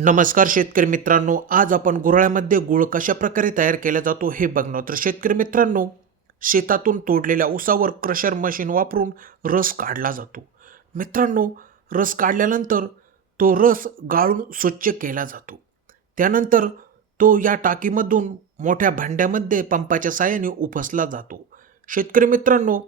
नमस्कार शेतकरी मित्रांनो आज आपण गुराळ्यामध्ये गुळ कशा प्रकारे तयार केला जातो हे बघणार. तर शेतकरी मित्रांनो शेतातून तोडलेल्या उसावर क्रशर मशीन वापरून रस काढला जातो. मित्रांनो रस काढल्यानंतर तो रस गाळून स्वच्छ केला जातो. त्यानंतर तो या टाकीमधून मोठ्या भांड्यामध्ये पंपाच्या साहाय्याने उपसला जातो. शेतकरी मित्रांनो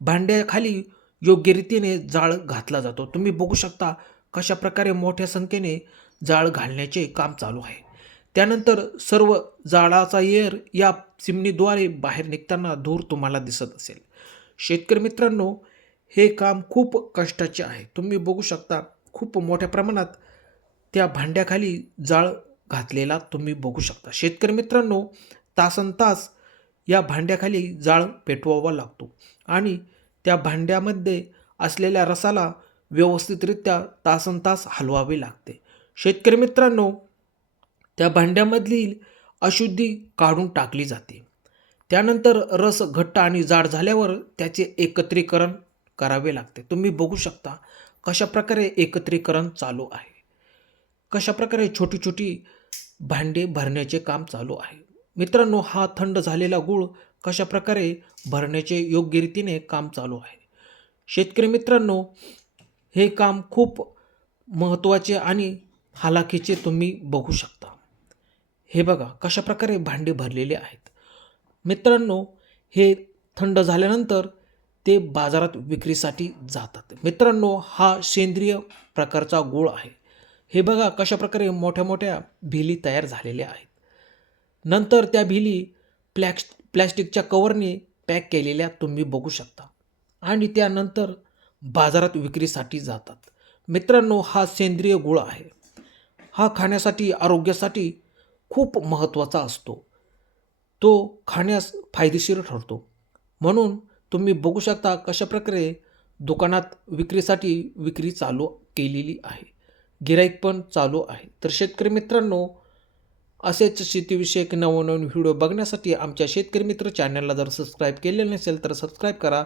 भांड्याखाली योग्य रीतीने जाळ घातला जातो. तुम्ही बघू शकता कशा प्रकारे मोठ्या संख्येने जाळ घालण्याचे काम चालू आहे. त्यानंतर सर्व जाळाचा एअर या चिमणीद्वारे बाहेर निघताना धूर तुम्हाला दिसत असेल. शेतकरी मित्रांनो हे काम खूप कष्टाचे आहे. तुम्ही बघू शकता खूप मोठ्या प्रमाणात त्या भांड्याखाली जाळ घातलेला तुम्ही बघू शकता. शेतकरी मित्रांनो तासन तास या भांड्याखाली जाळ पेटवावा लागतो आणि त्या भांड्यामध्ये असलेल्या रसाला व्यवस्थितरित्या तासन तास हलवावे लागते. शेतकरी मित्रांनो त्या भांड्यामधील अशुद्धी काढून टाकली जाते. त्यानंतर रस घट्ट आणि जाड झाल्यावर त्याचे एकत्रीकरण करावे लागते. तुम्ही बघू शकता कशा प्रकारे एकत्रीकरण चालू आहे. कशा प्रकारे छोटी छोटी भांडे भरण्याचे काम चालू आहे. मित्रांनो हा थंड झालेला गूळ कशा प्रकारे भरण्याचे योग्य रीतीने काम चालू आहे. शेतकरी मित्रांनो हे काम खूप महत्त्वाचे आणि हालाखीचे तुम्ही बघू शकता. हे बघा कशा प्रकारे भांडे भरलेले आहेत. मित्रांनो हे थंड झाल्यानंतर ते बाजारात विक्रीसाठी जातात. मित्रांनो हा सेंद्रिय प्रकारचा गूळ आहे. हे बघा कशा प्रकारे मोठ्या मोठ्या भिली तयार झालेल्या आहेत. नंतर त्या भिली प्लॅक्स प्लॅस्टिकच्या कवरने पॅक केलेल्या तुम्ही बघू शकता. आणि त्यानंतर बाजारात विक्रीसाठी जातात. मित्रांनो हा सेंद्रिय गुळ आहे. हा खाण्यासाठी आरोग्यासाठी खूप महत्त्वाचा असतो. तो खाण्यास फायदेशीर ठरतो. म्हणून तुम्ही बघू शकता कशा प्रकारे दुकानात विक्रीसाठी विक्री चालू केलेली आहे. गिराईक पण चालू आहे. तर शेतकरी मित्रांनो असेच शेतीविषयक नवनवीन व्हिडिओ बघण्यासाठी आमच्या शेतकरी मित्र चॅनलला जर सबस्क्राईब केले नसेल तर सबस्क्राईब करा.